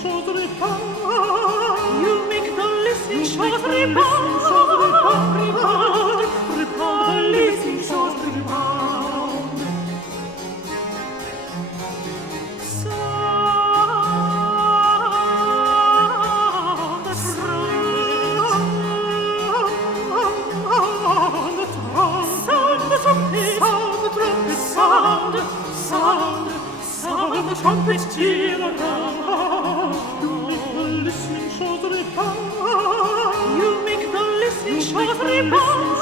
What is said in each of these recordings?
shows rebound. You make the listening shows rebound. Rebound, rebound, the listening shows rebound. Sound the trumpet. Sound the trumpet. Sound, sound, sound the trumpet till around. You make the listening shows rebound. You make the listening shows rebound.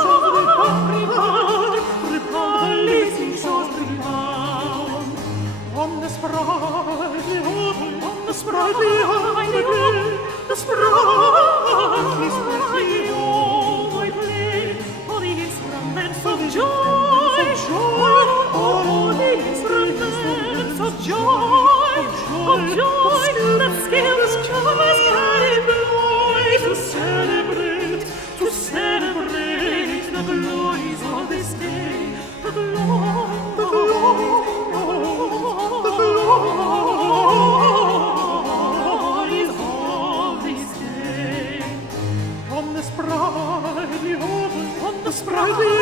Rebound, rebound, the listening shows rebound. On the sprightly oboy, on the sprightly oboy, the sprightly oboy play for the instruments of joy. Oh, the instruments of joy, that skills carry glory to celebrate the glories of this day, the glories of this day. On the sprightly oboy, the sprightly